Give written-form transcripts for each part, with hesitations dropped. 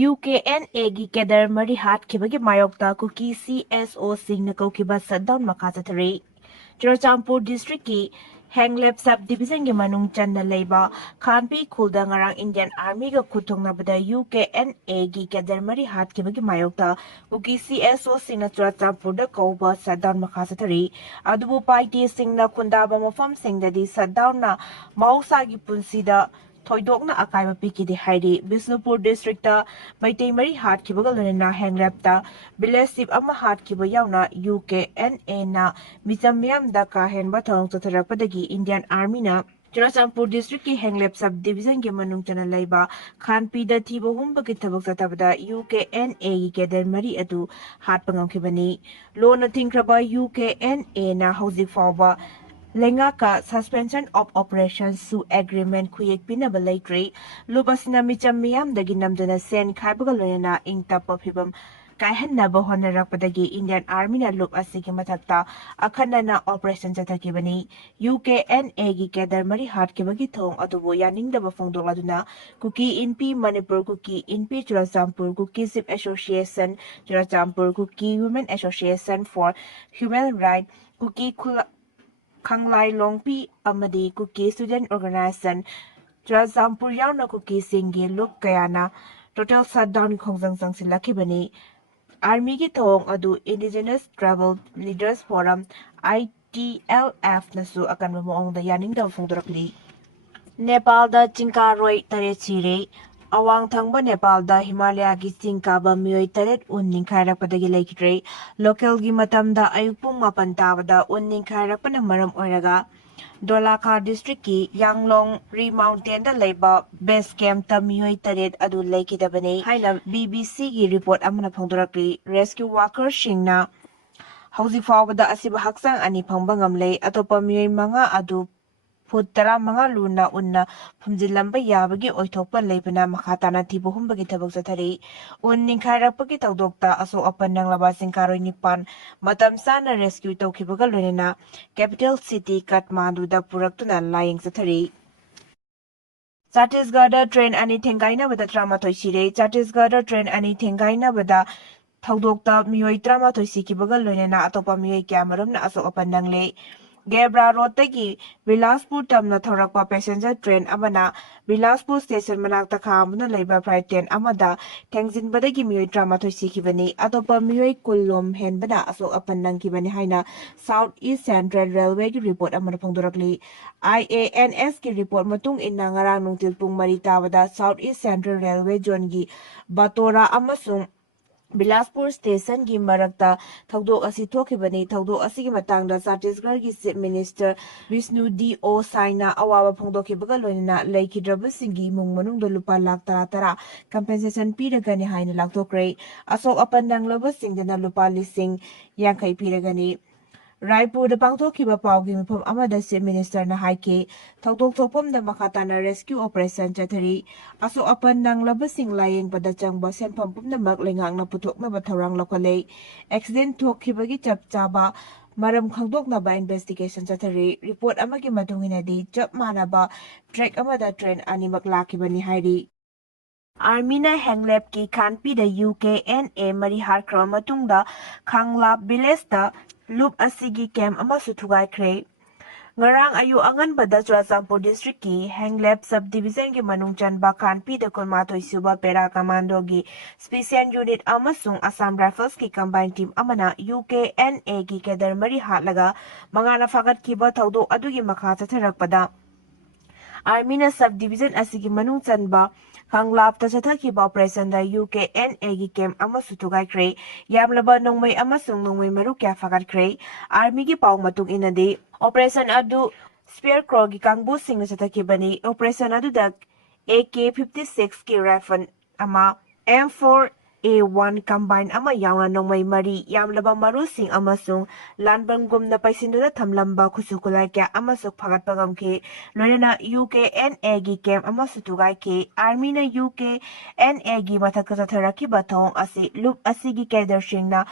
UKNAꯒꯤ cadre ꯃꯔꯤ ꯍꯥꯠꯈꯤꯕꯒꯤ ꯃꯥꯌꯣꯛꯇ cookie CSOꯁꯤꯡꯅ ꯀꯧꯈꯤꯕ shutdown ꯃꯈꯥ ꯆꯠꯊꯔꯤ꯫ ꯆꯨꯔꯆꯥꯟꯄꯨꯔ ꯗꯤꯁꯇ꯭ꯔꯤꯛꯀꯤ ꯍꯦꯡꯂꯦꯞ ꯁꯕ ꯗꯤꯕꯤꯖꯟꯒꯤ ꯃꯅꯨꯡ ꯆꯟꯅ ꯂꯩꯕ ꯈꯥꯟꯄꯤ ꯈꯨꯜꯗ ꯉꯔꯥꯡ ꯏꯟꯗꯤꯌꯟ ꯑꯥꯔꯃꯤꯒ ꯈꯨꯠꯊꯣꯛꯅꯕꯗ UKNAꯒꯤ ꯀꯦꯗꯔ ꯃꯔꯤ ꯍꯥꯠꯈꯤꯕꯒꯤ ꯃꯥꯌꯣꯛꯇ ꯀꯨꯀꯤ CSOꯁꯤꯡꯅ ꯆꯨꯔꯆꯥꯟꯄꯨꯔꯗ ꯀꯧꯕ ꯁꯠꯗꯥꯎꯟ ꯃꯈꯥ ꯆꯠꯊꯔꯤ꯫ ꯑꯗꯨꯕꯨ ꯄꯥꯏꯇꯦ ꯁꯤꯡꯅ ꯈꯨꯟꯗꯥꯕ ꯃꯐꯝꯁꯤꯡꯗꯗꯤ ꯁꯠꯗꯥꯎꯟꯅ ꯃꯍꯧꯁꯥꯒꯤ ꯄꯨꯟꯁꯤꯗ ꯊꯣꯏꯗꯣꯛꯅ ꯑꯀꯥꯏꯕ ꯄꯤꯈꯤꯗꯦ ꯍꯥꯏꯔꯤ꯫ ꯕꯤꯁꯅꯨꯄꯨꯔ ꯗꯤꯁꯇ꯭ꯔꯤꯛꯇ ꯃꯩꯇꯩ ꯃꯔꯤ ꯍꯥꯠꯈꯤꯕꯒ ꯂꯣꯏꯅꯅ ꯍꯦꯡꯂꯦꯞꯇ ꯚꯤꯂꯦꯖ ꯆꯤꯞ ꯑꯃ ꯍꯥꯠꯈꯤꯕ ꯌꯥꯎꯅ UKNAꯅ ꯃꯤꯆꯝ ꯃꯤꯌꯥꯝꯗ ꯀꯥ ꯍꯦꯟꯕ ꯊꯧꯑꯣꯡ ꯆꯠꯊꯔꯛꯄꯗꯒꯤ ꯏꯟꯗꯤꯌꯟ ꯑꯥꯔꯃꯤꯅ ꯆꯨꯔꯆꯥꯟꯄꯨꯔ ꯗꯤꯁꯇ꯭ꯔꯤꯛꯀꯤ ꯍꯦꯡꯂꯦꯞ ꯁꯕ ꯗꯤꯕꯤꯖꯟꯒꯤ ꯃꯅꯨꯡ ꯆꯟꯅ ꯂꯩꯕ ꯈꯥꯟꯄꯤꯗ ꯊꯤꯕ ꯍꯨꯝꯕꯒꯤ ꯊꯕꯛ ꯆꯠꯊꯕꯗ UKNAꯒꯤ ꯀꯦꯗꯔ ꯃꯔꯤ ꯑꯗꯨ ꯍꯥꯠꯄ ꯉꯝꯈꯤꯕꯅꯤ꯫ ꯂꯣꯟꯅ ꯊꯤꯡꯈ꯭ꯔꯕ UKNAꯅ ꯍꯧꯖꯤꯛ ꯐꯥꯎꯕ ꯂꯩꯉꯥꯛꯀ ꯁꯁꯄꯦꯟꯁꯟ ꯑꯣꯐ ꯑꯣꯄꯔꯦꯁꯟꯁꯨ ꯑꯦꯒ꯭ꯔꯤꯃꯦꯟ ꯈꯨꯌꯦꯛ ꯄꯤꯅꯕ ꯂꯩꯇ꯭ꯔꯤ꯫ ꯂꯨꯞ ꯑꯁꯤꯅ ꯃꯤꯆꯝ ꯃꯤꯌꯥꯝꯗꯒꯤ ꯅꯝꯗꯨꯅ ꯁꯦꯟ ꯈꯥꯏꯕꯒ ꯂꯣꯏꯅꯅ ꯏꯪ ꯇꯞꯄ ꯐꯤꯚꯝ ꯀꯥꯏꯍꯟꯅꯕ ꯍꯣꯠꯅꯔꯛꯄꯗꯒꯤ ꯏꯟꯗꯤꯌꯟ ꯑꯥꯔꯃꯤꯅ ꯂꯨꯞ ꯑꯁꯤꯒꯤ ꯃꯊꯛꯇ ꯑꯈꯟꯅꯅ ꯑꯣꯄꯔꯦꯁꯟ ꯆꯠꯊꯈꯤꯕꯅꯤ꯫ UKNAꯒꯤ ꯀꯦꯗꯔ ꯃꯔꯤ ꯍꯥꯠꯈꯤꯕꯒꯤ ꯊꯧꯑꯣꯡ ꯑꯗꯨꯕꯨ ꯌꯥꯅꯤꯡꯗꯕ ꯐꯣꯡꯗꯣꯛꯂꯗꯨꯅ Kuki Inpi Manipur, Kuki Inpi Churachandpur, Kuki chief association Churachandpur, Kuki women association for human right, Kuki ꯈꯪꯂꯥꯏꯂꯣꯡꯄꯤ ꯑꯃꯗꯤ ꯀꯨꯀꯤ ꯁ꯭ꯇꯨꯗꯦꯟꯠ ꯑꯣꯔꯒꯅꯥꯏꯖꯦꯁꯟ ꯆꯨꯔꯆꯥꯟꯄꯨꯔ ꯌꯥꯎꯅ ꯀꯨꯀꯤꯁꯤꯡꯒꯤ ꯂꯨꯞ ꯀꯌꯥꯅ ꯇꯣꯇꯦꯜ ꯁꯠꯗꯥꯎꯟꯒꯤ ꯈꯣꯡꯖꯪ ꯆꯪꯁꯤꯜꯂꯛꯈꯤꯕꯅꯤ꯫ ꯑꯥꯔꯃꯤꯒꯤ ꯊꯧꯑꯣꯡ ꯑꯗꯨ ꯏꯟꯗꯤꯖꯤꯅꯁ ꯇ꯭ꯔꯥꯏꯕꯦꯜ ꯂꯤꯗꯔꯁ ꯐꯣꯔꯝ ITLFꯅꯁꯨ ꯑꯀꯟꯕ ꯃꯑꯣꯡꯗ ꯌꯥꯅꯤꯡꯗꯕ ꯐꯣꯡꯗꯣꯔꯛꯂꯤ꯫ ꯅꯦꯄꯥꯜꯗ ꯆꯤꯡꯀꯥꯔꯣꯏ 8 ꯁꯤꯔꯦ꯫ ꯑꯋꯥꯡ ꯊꯪꯕ ꯅꯦꯄꯥꯜꯗ ꯍꯤꯃꯥꯂꯌꯥꯒꯤ ꯆꯤꯡ ꯀꯥꯕ ꯃꯤꯑꯣꯏ 8 ꯎꯟ ꯅꯤꯡꯈꯥꯏꯔꯛꯄꯗꯒꯤ ꯂꯩꯈꯤꯗ꯭ꯔꯦ꯫ ꯂꯣꯀꯦꯜꯒꯤ ꯃꯇꯝꯗ ꯑꯌꯨꯛ ꯄꯨꯡ 9 ꯇꯥꯕꯗ ꯎꯟ ꯅꯤꯡꯈꯥꯏꯔꯛꯄꯅ ꯃꯔꯝ ꯑꯣꯏꯔꯒ ꯗꯣꯂꯥꯈꯥ ꯗꯤꯁꯇ꯭ꯔꯤꯛꯀꯤ ꯌꯥꯡꯂꯣꯡ ꯔꯤ-ꯃꯥꯎꯟꯇꯦꯟꯗ ꯂꯩꯕ ꯕꯦꯁ ꯀꯦꯝꯞꯇ ꯃꯤꯑꯣꯏ 8 ꯑꯗꯨ ꯂꯩꯈꯤꯗꯕꯅꯤ ꯍꯥꯏꯅ BBCꯒꯤ ꯔꯤꯄꯣꯔꯠ ꯑꯃꯅ ꯐꯣꯡꯗꯣꯔꯛꯂꯤ꯫ ꯔꯦꯁꯀ꯭ꯌꯨ ꯋꯥꯀꯔꯁꯤꯡꯅ ꯍꯧꯖꯤꯛ ꯐꯥꯎꯕꯗ ꯑꯁꯤꯕ ꯍꯛꯆꯥꯡ 2 ꯐꯪꯕ ꯉꯝꯂꯦ꯫ ꯑꯇꯣꯞꯄ ꯃꯤꯑꯣꯏ 5 ꯑꯗꯨ ꯐꯨꯠ 15 ꯂꯨꯅ ꯎꯟꯅ ꯐꯨꯝꯖꯤꯜꯂꯝꯕ ꯌꯥꯕꯒꯤ ꯑꯣꯏꯊꯣꯛꯄ ꯂꯩꯕꯅ ꯃꯈꯥ ꯇꯥꯅ ꯊꯤꯕ ꯍꯨꯝꯕꯒꯤ ꯊꯕꯛ ꯆꯠꯊꯔꯤ꯫ ꯎꯟ ꯅꯤꯡꯈꯥꯏꯔꯛꯄꯒꯤ ꯊꯧꯗꯣꯛꯇ ꯑꯁꯣꯛ ꯑꯄꯟ ꯅꯪꯂꯕ ꯆꯤꯡꯀꯥꯔꯣꯏ 9 ꯃꯇꯝ ꯆꯥꯅ ꯔꯦꯁꯀ꯭ꯌꯨ ꯇꯧꯈꯤꯕꯒ ꯂꯣꯏꯅꯅ ꯀꯦꯄꯤꯇꯦꯜ ꯁꯤꯇꯤ ꯀꯥꯊꯃꯥꯟꯗꯨꯗ ꯄꯨꯔꯛꯇꯨꯅ ꯂꯥꯌꯦꯡ ꯆꯠꯊꯔꯤ꯫ ꯆꯠꯇꯤꯁꯒꯔꯗ ꯇ꯭ꯔꯦꯟ 2 ꯊꯦꯡꯒꯥꯏꯅꯕꯗ 13 ꯁꯤꯔꯦ꯫ ꯆꯠꯇꯤꯁꯒꯔꯗ ꯇ꯭ꯔꯦꯟ 2 ꯊꯦꯡꯒꯥꯏꯅꯕꯗ ꯊꯧꯗꯣꯛꯇ ꯃꯤꯑꯣꯏ 13 ꯁꯤꯈꯤꯕꯒ ꯂꯣꯏꯅꯅ ꯑꯇꯣꯞꯄ ꯃꯤꯑꯣꯏ ꯀꯌꯥꯃꯔꯨꯝꯅ ꯑꯁꯣꯛ ꯑꯄꯟ ꯅꯪꯂꯦ꯫ ꯒꯦꯕ꯭ꯔꯥ ꯔꯣꯗꯇꯒꯤ ꯕꯤꯂꯥꯁꯄꯨꯔ ꯇꯝꯅ ꯊꯧꯔꯛꯄ ꯄꯦꯁꯦꯟꯖꯔ ꯇ꯭ꯔꯦꯟ ꯑꯃꯅ ꯕꯤꯂꯥꯁꯄꯨꯔ ꯁ꯭ꯇꯦꯁꯟ ꯃꯅꯥꯛꯇ ꯈꯥꯝꯗꯨꯅ ꯂꯩꯕ ꯐ꯭ꯂꯥꯏꯠ ꯇꯦꯟ ꯑꯃꯗ ꯊꯦꯡꯖꯤꯟꯕꯗꯒꯤ ꯃꯤꯑꯣꯏ 13 ꯁꯤꯈꯤꯕꯅꯤ꯫ ꯑꯇꯣꯞꯄ ꯃꯤꯑꯣꯏ 10 ꯂꯣꯝ ꯍꯦꯟꯕꯅ ꯑꯁꯣꯛ ꯑꯄꯟ ꯅꯪꯈꯤꯕꯅꯤ ꯍꯥꯏꯅ ꯁꯥꯎꯊ ꯏꯁ ꯁꯦꯟꯇ꯭ꯔꯦꯜ ꯔꯦꯜꯋꯦꯒꯤ ꯔꯤꯄꯣꯔꯠ ꯑꯃꯅ ꯐꯣꯡꯗꯣꯔꯛꯂꯤ꯫ IANSꯒꯤ ꯔꯤꯄꯣꯔꯠ ꯃꯇꯨꯡ ꯏꯟꯅ ꯉꯔꯥꯡ ꯅꯨꯡꯊꯤꯜ ꯄꯨꯡ 4 ꯇꯥꯕꯗ ꯁꯥꯎꯊ ꯏꯁ ꯁꯦꯟꯇ꯭ꯔꯦꯜ ꯔꯦꯜꯋꯦ ꯖꯣꯟꯒꯤ ꯕꯇꯣꯔꯥ ꯑꯃꯁꯨꯡ ꯕꯤꯂꯥꯁꯄꯨꯔ ꯁ꯭ꯇꯦꯁꯟꯒꯤ ꯃꯔꯛꯇ ꯊꯧꯗꯣꯛ ꯑꯁꯤ ꯊꯣꯛꯈꯤꯕꯅꯤ꯫ ꯊꯧꯗꯣꯛ ꯑꯁꯤꯒꯤ ꯃꯇꯥꯡꯗ ꯆꯠꯇꯤꯁꯒꯔꯒꯤ ꯆꯤꯞ ꯃꯤꯅꯤꯁꯇꯔ ꯕꯤꯁꯅꯨ D.O. ꯁꯥꯏꯅ ꯑꯋꯥꯕ ꯐꯣꯡꯗꯣꯛꯈꯤꯕꯒ ꯂꯣꯏꯅꯅ ꯂꯩꯈꯤꯗ꯭ꯔꯕꯁꯤꯡꯒꯤ ꯏꯃꯨꯡ ꯃꯅꯨꯡꯗ ꯂꯨꯄꯥ ꯂꯥꯈ 10,000 ꯀꯝꯄꯦꯟꯁꯦꯁꯟ ꯄꯤꯔꯒꯅꯤ ꯍꯥꯏꯅ ꯂꯥꯎꯊꯣꯛꯈ꯭ꯔꯦ꯫ ꯑꯁꯣꯛ ꯑꯄꯟ ꯅꯪꯂꯕꯁꯤꯡꯗꯅ ꯂꯨꯄꯥ 50,000 ꯄꯤꯔꯒꯅꯤ꯫ ꯔꯥꯏꯄꯨꯔꯗ ꯄꯥꯡꯊꯣꯛꯈꯤꯕ ꯄꯥꯎꯒꯤ ꯃꯤꯐꯝ ꯑꯃꯗ ꯆꯤꯞ ꯃꯤꯅꯤꯁꯇꯔꯅ ꯍꯥꯏꯈꯤ ꯊꯧꯗꯣꯛ ꯊꯣꯛꯐꯝꯗ ꯃꯈꯥ ꯇꯥꯅ ꯔꯦꯁꯀ꯭ꯌꯨ ꯑꯣꯄꯔꯦꯁꯟ ꯆꯠꯊꯔꯤ꯫ ꯑꯁꯣꯛ ꯑꯄꯟ ꯅꯪꯂꯕꯁꯤꯡ ꯂꯥꯌꯦꯡꯕꯗ ꯆꯪꯕ ꯁꯦꯟꯐꯝ ꯄꯨꯝꯅꯃꯛ ꯂꯩꯉꯥꯛꯅ ꯄꯨꯊꯣꯛꯅꯕ ꯊꯧꯔꯥꯡ ꯂꯧꯈꯠꯂꯦ꯫ ꯑꯦꯛꯁꯤꯗꯦꯟꯠ ꯊꯣꯛꯈꯤꯕꯒꯤ ꯆꯞ ꯆꯥꯕ ꯃꯔꯝ ꯈꯪꯗꯣꯛꯅꯕ ꯏꯟꯚꯦꯁꯇꯤꯒꯦꯁꯟ ꯆꯠꯊꯔꯤ꯫ ꯔꯤꯄꯣꯔꯠ ꯑꯃꯒꯤ ꯃꯇꯨꯡ ꯏꯟꯅꯗꯤ ꯆꯞ ꯃꯥꯟꯅꯕ ꯇ꯭ꯔꯦꯛ ꯑꯃꯗ ꯇ꯭ꯔꯦꯟ ꯑꯅꯤꯃꯛ ꯂꯥꯛꯈꯤꯕꯅꯤ ꯍꯥꯏꯔꯤ꯫ ꯑꯥꯔꯃꯤꯅ ꯍꯦꯡꯂꯦꯞꯀꯤ ꯈꯥꯟꯄꯤꯗ UKNA ꯃꯔꯤ ꯍꯥꯠꯈ꯭ꯔꯕ ꯃꯇꯨꯡꯗ ꯈꯥꯡꯂꯥꯞ ꯚꯤꯂꯦꯖꯇ ꯂꯨꯞ ꯑꯁꯤꯒꯤ ꯀꯦꯝꯞ ꯑꯃꯁꯨ ꯊꯨꯒꯥꯏꯈ꯭ꯔꯦ꯫ ꯉꯔꯥꯡ ꯑꯌꯨꯛ ꯑꯉꯟꯕꯗ ꯆꯨꯔꯆꯥꯟꯄꯨꯔ ꯗꯤꯁꯇ꯭ꯔꯤꯛꯀꯤ ꯍꯦꯡꯂꯦꯞ ꯁꯕ ꯗꯤꯕꯤꯖꯟꯒꯤ ꯃꯅꯨꯡ ꯆꯟꯕ ꯈꯥꯟꯄꯤꯗ 12 ꯁꯨꯕ ꯄꯦꯔꯥ ꯀꯃꯥꯟꯗꯣꯒꯤ ꯁ꯭ꯄꯦꯁꯤꯑꯦꯜ ꯌꯨꯅꯤꯠ ꯑꯃꯁꯨꯡ ꯑꯁꯥꯝ ꯔꯥꯏꯐꯜꯁꯀꯤ ꯀꯝꯕꯥꯏꯟ ꯇꯤꯝ ꯑꯃꯅ UKNAꯒꯤ ꯀꯦꯗꯔ ꯃꯔꯤ ꯍꯥꯠꯂꯒ 5ꯅ ꯐꯥꯒꯠꯈꯤꯕ ꯊꯧꯗꯣꯛ ꯑꯗꯨꯒꯤ ꯃꯈꯥ ꯆꯠꯊꯔꯛꯄꯗ ꯑꯥꯔꯃꯤꯅ ꯁꯕ ꯗꯤꯕꯤꯖꯟ ꯑꯁꯤꯒꯤ ꯃꯅꯨꯡ ꯆꯟꯕ ꯈꯪꯂꯥꯞꯇ ꯆꯠꯊꯈꯤꯕ ꯑꯣꯄꯔꯦꯁꯟꯗ UKNAꯒꯤ ꯀꯦꯝꯞ ꯑꯃꯁꯨ ꯊꯨꯒꯥꯏꯈ꯭ꯔꯦ꯫ ꯌꯥꯝꯂꯕ ꯅꯣꯡꯃꯩ ꯑꯃꯁꯨꯡ ꯅꯣꯡꯃꯩ ꯃꯔꯨ ꯀꯌꯥ ꯐꯥꯒꯠꯈ꯭ꯔꯦ꯫ ꯑꯥꯔꯃꯤꯒꯤ ꯄꯥꯎ ꯃꯇꯨꯡ ꯏꯟꯅꯗꯤ ꯑꯣꯄꯔꯦꯁꯟ ꯑꯗꯨ ꯁ꯭ꯄꯦꯌꯔꯀ꯭ꯔꯣꯒꯤ ꯀꯥꯡꯕꯨꯁꯤꯡꯅ ꯆꯠꯊꯈꯤꯕꯅꯤ꯫ ꯑꯣꯄꯔꯦꯁꯟ ꯑꯗꯨꯗ AK-56ꯀꯤ ꯔꯥꯏꯐꯜ ꯑꯃ, M4A1 ꯀꯝꯕꯥꯏꯟ ꯑꯃ ꯌꯥꯎꯅ ꯅꯣꯡꯃꯩ 4, ꯌꯥꯝꯂꯕ ꯃꯔꯨꯁꯤꯡ ꯑꯃꯁꯨꯡ ꯂꯥꯟꯕꯟꯒꯨꯝꯅ ꯄꯩꯁꯤꯟꯗꯨꯅ ꯊꯝꯂꯝꯕ ꯈꯨꯠꯁꯨ ꯈꯨꯠꯂꯥꯏ ꯀꯌా ꯑꯃꯁꯨ ꯐꯥꯒꯠꯄ ꯉꯝꯈꯤ꯫ ꯂꯣꯏꯅꯅ UKNAꯒꯤ ꯀꯦꯝꯞ ꯑꯃꯁꯨ ꯊꯨꯒꯥꯏꯈꯤ꯫ ꯑꯥꯔꯃꯤꯅ UKNAꯒꯤ ꯃꯊꯛꯇ ꯆꯠꯊꯔꯛꯈꯤꯕ ꯊꯧꯑꯣꯡ ꯑꯁꯤ ꯂꯨꯞ ꯑꯁꯤꯒꯤ ꯀꯦꯗꯔꯁꯤꯡꯅ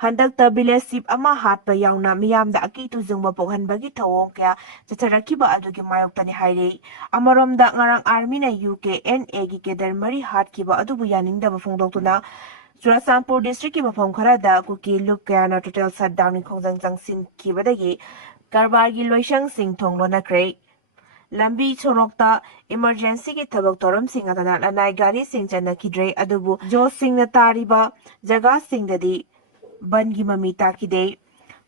Handakta village sip ama hatpa yauna miyamda aki tuzungba pokhanbagi thawong kaya chatharakiba adugi mayoktani hairi. Amaromda ngarang army na UKNA gi kedar mari hatkiba adubu yaningdaba phongdoktuna Churachampur district ki mafam kharada Kuki loop kayana total shutdown ni khongjang jangsin kibadagi karbargi loisang sing thonglonakre. Lambi sorokta emergency ki thabak toram sing atana lanai gari sing chanakidre adubu jo singna tariba jaga singdadi Bangi mami takide.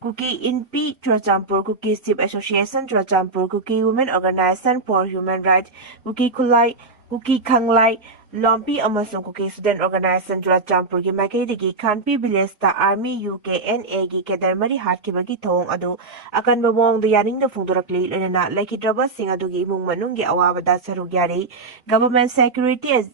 Kuki Inpi Churachampur Kuki Sip Association Churachampur Kuki Women Organization for Human Rights Kuki Kulai Kuki Khanglai Lompi amasung Kuki Student Organization Churachampur gi Makaidagi Khanpi Village ta Army UKNA gi Kedarmari hatkibagi thong adu Akanba Wapham yaning da phungdorakli lenana laikidraba sing adugi imung manunggi awabada sarugyari Government Security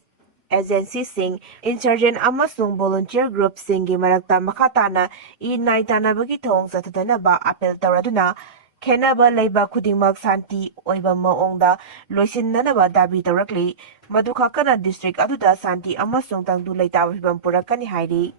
Agency sing insurgent amasung volunteer group singgi marakta makhatana inai tanabagi thong sathadanaba apel tawraduna khenaba leiba khudingmak santi oiba maongda loisinnanaba dabi tawrakli madukakana district aduda santi amasung tangdu leitaba hibam purakani hairi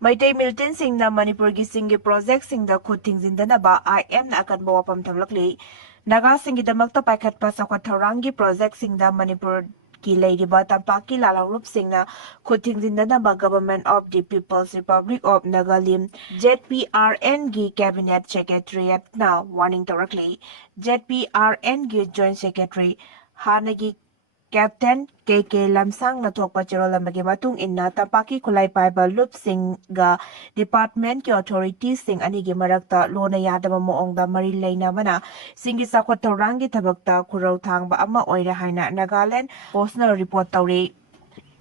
Maitei militant singna Manipur gi singi project singda khut thingzindanaba IM na Akanba Wapham thamlakli Naga singi damakta paikhatpa sakwat thaurangi project singda Manipur ki leiriba tampaki lalangrupsingna khut thingzindanaba Government of the People's Republic of Nagalim ZPRN gi Cabinet Secretariat na warning tawrakli ZPRN gi Joint Secretary Hanagi Captain KK Lamsang na thokpa cherolamagi matung inna tampaki khulai paiba loop singa department ki authorities sing anigi marakta lona yadaba moongda mari leinabana singi sakwat tawrangi thabakta khurau thangba ama oira haina Nagaland Postna report tawri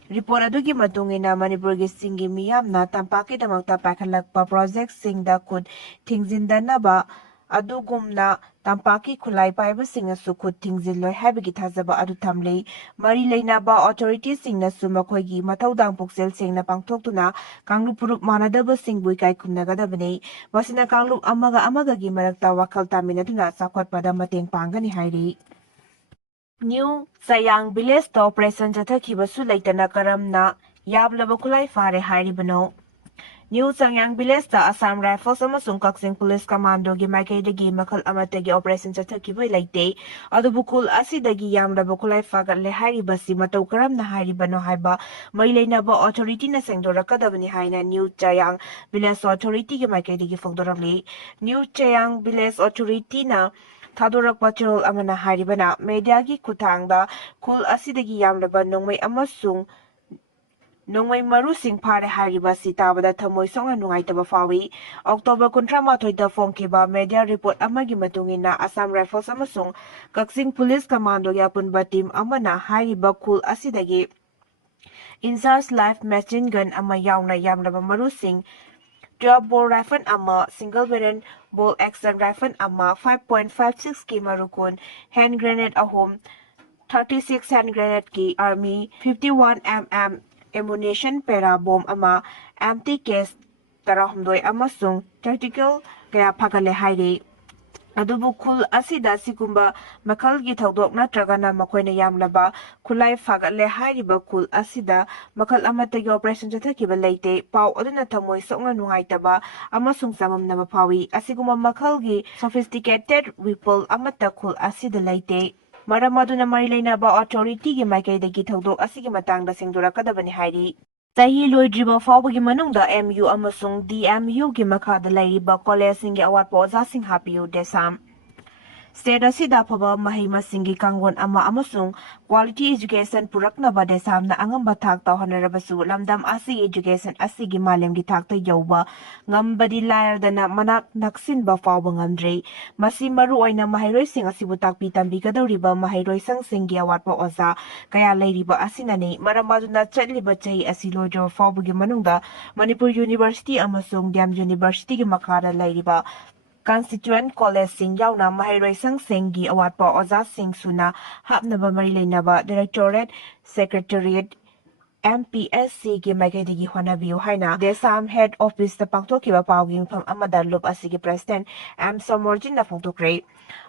Report adugi matungina Manipur gi singi miyamna tampaki damakta paikhalakpa project singda khut thingzindanaba adugumna tampaki khulai paiba singasu khut thingziloi habigi thajaba adu thamlei mari leinaba authorities singna su makhoigi mathaudang puksel singna pangthoktuna kanglup purup manadaba singbui kai khumnagadabani wasina kanglup amaga gi marakta wakhal taminaduna sakhotpada mateng pangani hairi New Sayang Village to operation chathakhibasu leitana karamna yablaba khulai fare hairibano New Sayang Village ta Assam Rifles amasung Kaksing Police Commando gi makaidagi makhal amatagi operation chathakhibai leite adubu khul asidagi yamlaba khulai fagatle hairibasi matau karamna hairibano haiba maileinaba authority na sengdorakadabani haina New Sayang Village Authority gi makaidagi fogdorakli New Sayang Village Authority na Thadorakpa chirol amana haribana mediagi kuthangda khul asidagi yamlaba nongmai amasung nongmai marusing phare hariba sitabada thamoi songa nungaitaba fawi October 18 da phongkiba media report amagi matungina Assam Rifles amasung Kaksing Police Commando yapun team amana hariba khul asidagi Insars Life Machine Gun ama yauna yamlaba marusing 12 bore rifle ama single barrel ball action rifle ama 5.56 ki marukun hand grenade ahom 36 hand grenade ki army 51 mm ammunition para bomb ama empty case tarahumdoi amasung tactical kaya phagale haire adubu khul asida sikumba makalgi thaudok natragana makoina yamlaba khulai phagatle hairiba khul asida makal amatagi operation chathakiba leite pau aduna thamoi songa nungaitaba amasung samamnaba phawi asiguma makalgi sophisticated weapon amata khul asida leite maramaduna mari leinaba authority gi makaidagi thaudok asigi matangda singdorakadabani hairi Sahi loidriba fawbagi manungda MU amasung DMU gi makhada lairiba college singi awatpa oja sing hapiu desam State asida phaba mahai masingi kangon ama amasung quality education puraknaba desamna angamba thak tawhanarabasu lamdam asi education asigi malemgi thakta yauba ngambadi layardana manak naksinba fawba ngamdre masi maru oina mahairoi sing asibu takpi tambi kadoriba mahairoi sang singi awatpa oza kaya lairiba asinani maramaduna chatliba chahi asi loidro fawbagi manungda Manipur University amasung Diam University gi makara lairiba Constituent College sing yauna mahairoi sang sengi awatpa oza sing suna hapnaba mari leinaba Directorate Secretariat MPSC ki maikaidagi honabiyu haina Desam Head Office ta pangthokiba pawgi mifam amada loop asigi President M Somorjin na phongtokre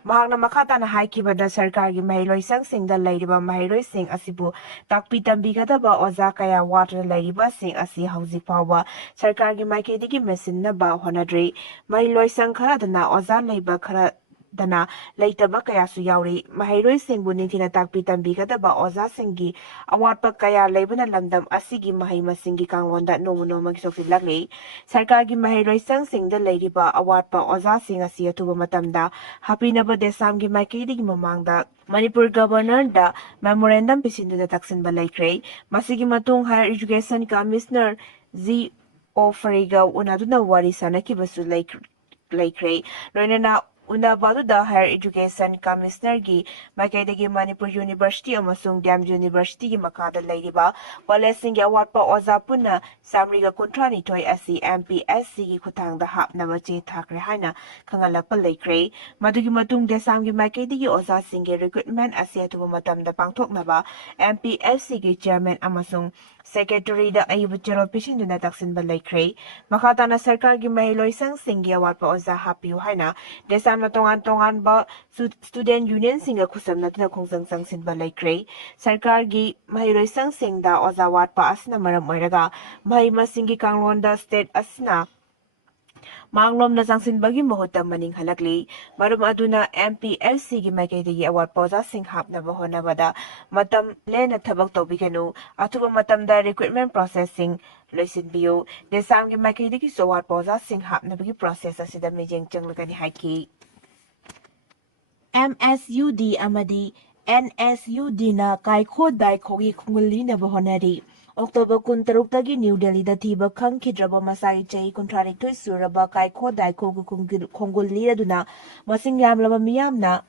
mahakna makata na haikibada sarkar gi mahiloisang singda lairiba mahiloising asibu takpi tambi gadaba oza kaya water lairiba sing asi hauzik pawba sarkar gi maikaidagi machine na ba honadre mahiloisang khara dana oza leiba khara dana leitaba kaya su yauri mahairoi singbu ningthina takpi tambi gadaba oza singi awatpa kaya leibana lamdam asigi mahai masingi kanglonda nomu nomu gi soksilakli sarkar gi mahairoi singda leiriba awatpa oza sing asi atuba matamda hapinaba desam gi maikaidigi mamangda Manipur Governor da memorandum pisinduna taksinba laikre masigi matung Higher Education Commissioner Z. O. Fariga unaduna wari sanakibasu laikre loinana Unabadu Higher Education Commissioner gi Makaidagi Manipur University amasung Dam University gi makada lairiba college singi awatpa oza punna samriga kuntrani toy asi MPSC gi khutangda hapnaba che thakre haina khangalakpa laikre madugi matung desam gi Makaidagi oza singi recruitment asi atuba matamda pangthoknaba MPSC gi chairman amasung secretary da ayubu chero pisinduna taksinba laikre makatana sarkar gi mahiloisang singi awatpa oza hapiu haina desam na tongan ba student union singa kusam na tina khongjang sangsinba laikre sarkar gi mahiroi singda ozawat pa asna maram oiraga mahi masingi kanglonda state asna manglom na sangsinbagi mahutta maning halakli marum aduna MPLC gi maikaidagi award poza sing hapnaba honabada matam lena thabak tobiganu atuba matamda recruitment processing loisinbiyo desam gi maikaidagi award poza sing hapnabagi process asida mejeng changlagani haiki MSUD amadi NSUD na kaikho daikhogi khunguli na bahonari October 13 New Delhi da thiba khangkhidraba masai chai 32 suraba kaikho daikhogu khunguli aduna masing yamlaba miyamna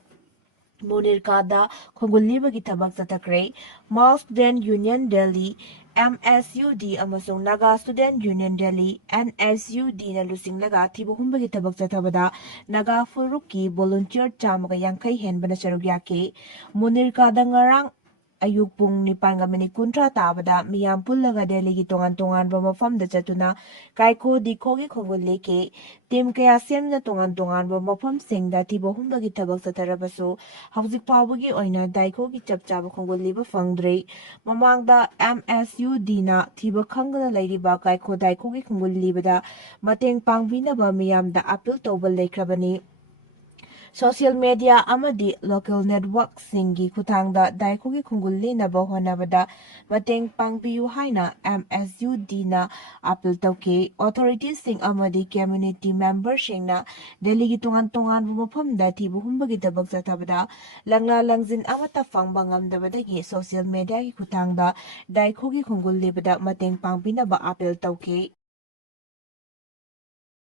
Munirkada khungulibagi thabak chatakre Mall Student Union Delhi MSUD amasung Naga Student Union Delhi NSUD na lusinglaga thiba humbagi thabak chathabada Naga Furuki volunteer chamaga yangkai henbana charugyake Munirkada ngarang ayuk pung nipan minit kuntra tabada miyam pullaga Delhi tongan mafamda chatuna kaikho dikhogi khonguleke tim kaya semna tongan mafam singda thiba humbagi thabak chatharabasu hauzik pawbagi oina daikhogi chapchaba khongulliba fangdre mamangda MSUD na thiba khangana lairiba kaikho daikhogi khongullibada mateng pangbinaba miyamda appeal tawba laikhrabani Social media amadi local network singi kuthangda daikhogi khungulli naba honabada mateng pangbiyu haina MSUD na appeal tawke authorities sing amadi community members singna Delhi gi tongan mafamda thibu humbagi tabak chathabada langla langjin amata fangba ngamdabadagi social media gi kuthangda daikhogi khungullibada mateng pangbinaba appeal tawke